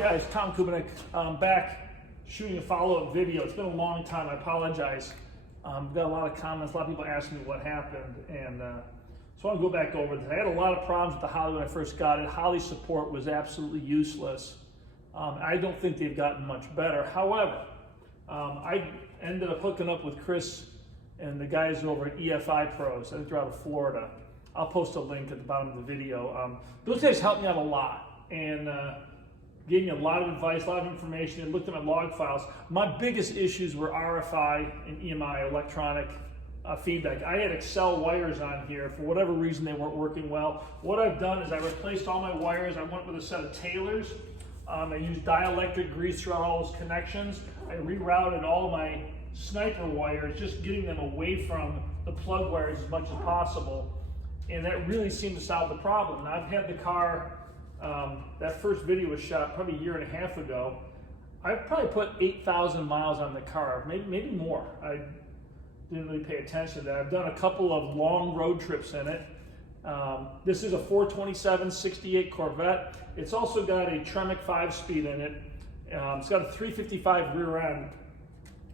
guys, Tom Kubinik, back shooting a follow-up video. It's been a long time, I apologize. Got a lot of comments, a lot of people asking me what happened, and so I want to go back over this. I had a lot of problems with the Holley when I first got it. Holley support was absolutely useless. I don't think they've gotten much better. However, I ended up hooking up with Chris and the guys over at EFI Pros. I think they're out of Florida. I'll post a link at the bottom of the video. Those guys helped me out a lot and gave me a lot of advice, a lot of information, and looked at my log files. My biggest issues were RFI and EMI, electronic feedback. I had Excel wires on here. For whatever reason, they weren't working well. What I've done is I replaced all my wires. I went with a set of Taylors. I used dielectric grease throughout all those connections. I rerouted all of my Sniper wires, just getting them away from the plug wires as much as possible. And that really seemed to solve the problem. Now, I've had the car, that first video was shot probably a year and a half ago. I've probably put 8,000 miles on the car, maybe more. I didn't really pay attention to that. I've done a couple of long road trips in it. This is a 427/68 Corvette. It's also got a Tremec 5-speed in it. It's got a 355 rear end.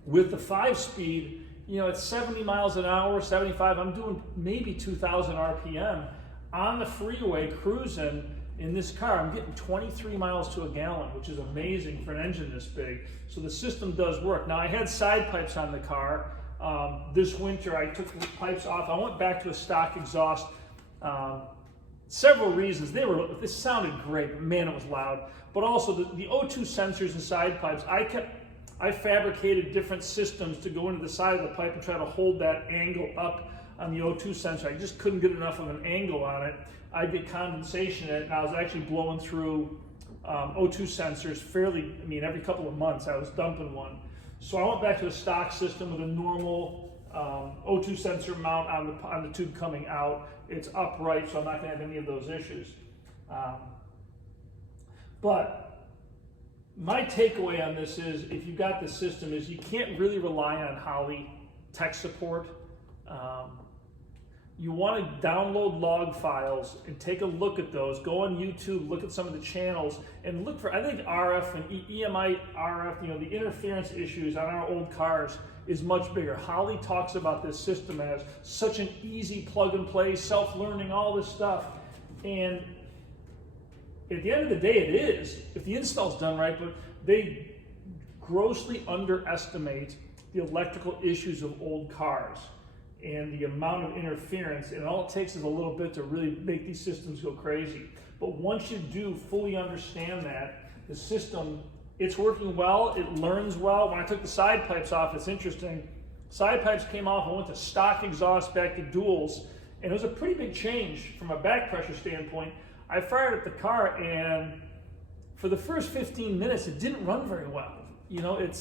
With the 5-speed, you know, it's 70 miles an hour, 75. I'm doing maybe 2,000 RPM on the freeway cruising in this car. I'm getting 23 miles to a gallon, which is amazing for an engine this big. So the system does work. Now, I had side pipes on the car. This winter, I took the pipes off. I went back to a stock exhaust. Several reasons. This sounded great, but man, it was loud. But also the O2 sensors and side pipes, I fabricated different systems to go into the side of the pipe and try to hold that angle up on the O2 sensor. I just couldn't get enough of an angle on it. I'd get condensation in it, and I was actually blowing through O2 sensors every couple of months I was dumping one. So I went back to a stock system with a normal O2 sensor mount on the tube coming out. It's upright, so I'm not going to have any of those issues. But my takeaway on this is, if you've got the system, is you can't really rely on Holley tech support. You want to download log files and take a look at those. Go on YouTube, look at some of the channels, and look for, I think RF and EMI RF, you know, the interference issues on our old cars is much bigger. Holley talks about this system as such an easy plug and play, self-learning, all this stuff. And at the end of the day, it is, if the install's done right, but they grossly underestimate the electrical issues of old cars and the amount of interference, and all it takes is a little bit to really make these systems go crazy. But once you do fully understand that, the system, it's working well, it learns well. When I took the side pipes off, it's interesting. Side pipes came off, I went to stock exhaust back to duals, and it was a pretty big change from a back pressure standpoint. I fired up the car, and for the first 15 minutes, it didn't run very well. You know, it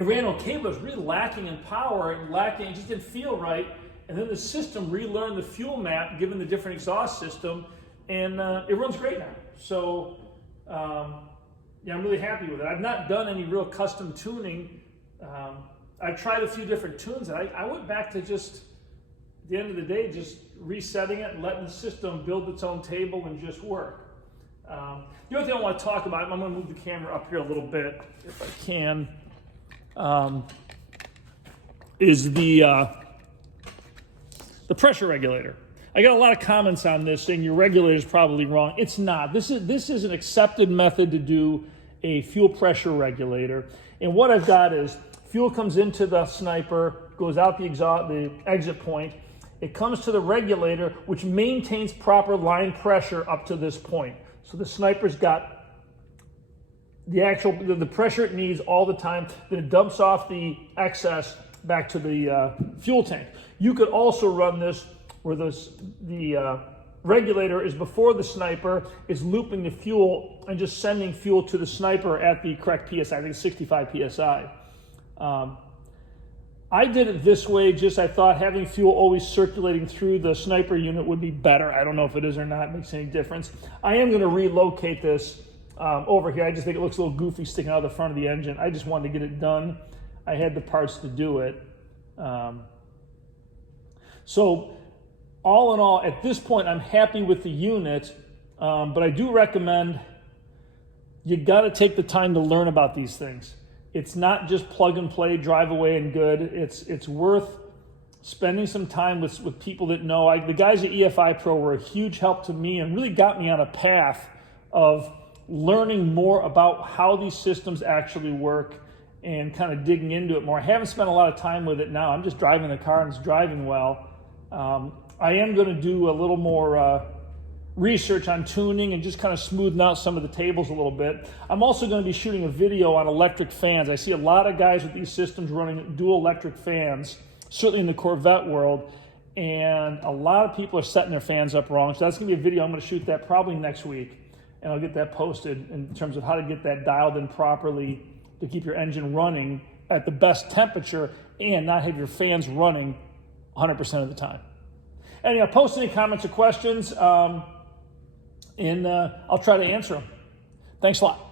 ran okay, but it was really lacking in power and it just didn't feel right. And then the system relearned the fuel map, given the different exhaust system, and it runs great now. So, yeah, I'm really happy with it. I've not done any real custom tuning. I've tried a few different tunes, and I went back to just, at the end of the day, just resetting it and letting the system build its own table and just work. The other thing I want to talk about, I'm going to move the camera up here a little bit, if I can, is the pressure regulator. I got a lot of comments on this saying your regulator is probably wrong. It's not. This is an accepted method to do a fuel pressure regulator. And what I've got is fuel comes into the Sniper, goes out the exit point. It comes to the regulator, which maintains proper line pressure up to this point. So the Sniper's got the pressure it needs all the time. Then it dumps off the excess back to the fuel tank. You could also run this where the regulator is before the Sniper, is looping the fuel and just sending fuel to the Sniper at the correct PSI. I think it's 65 PSI. I did it this way, I thought having fuel always circulating through the Sniper unit would be better. I don't know if it is or not, it makes any difference. I am going to relocate this over here. I just think it looks a little goofy sticking out of the front of the engine. I just wanted to get it done. I had the parts to do it. So all in all, at this point, I'm happy with the unit, but I do recommend you got to take the time to learn about these things. It's not just plug and play, drive away and good. It's worth spending some time with people that know. The guys at EFI Pro were a huge help to me and really got me on a path of learning more about how these systems actually work and kind of digging into it more. I haven't spent a lot of time with it now. I'm just driving the car and it's driving well. I am going to do a little more research on tuning and just kind of smoothing out some of the tables a little bit. I'm also going to be shooting a video on electric fans. I see a lot of guys with these systems running dual electric fans, certainly in the Corvette world, and a lot of people are setting their fans up wrong. So that's going to be a video. I'm going to shoot that probably next week, and I'll get that posted in terms of how to get that dialed in properly to keep your engine running at the best temperature and not have your fans running 100% of the time. Anyhow, post any comments or questions, and I'll try to answer them. Thanks a lot.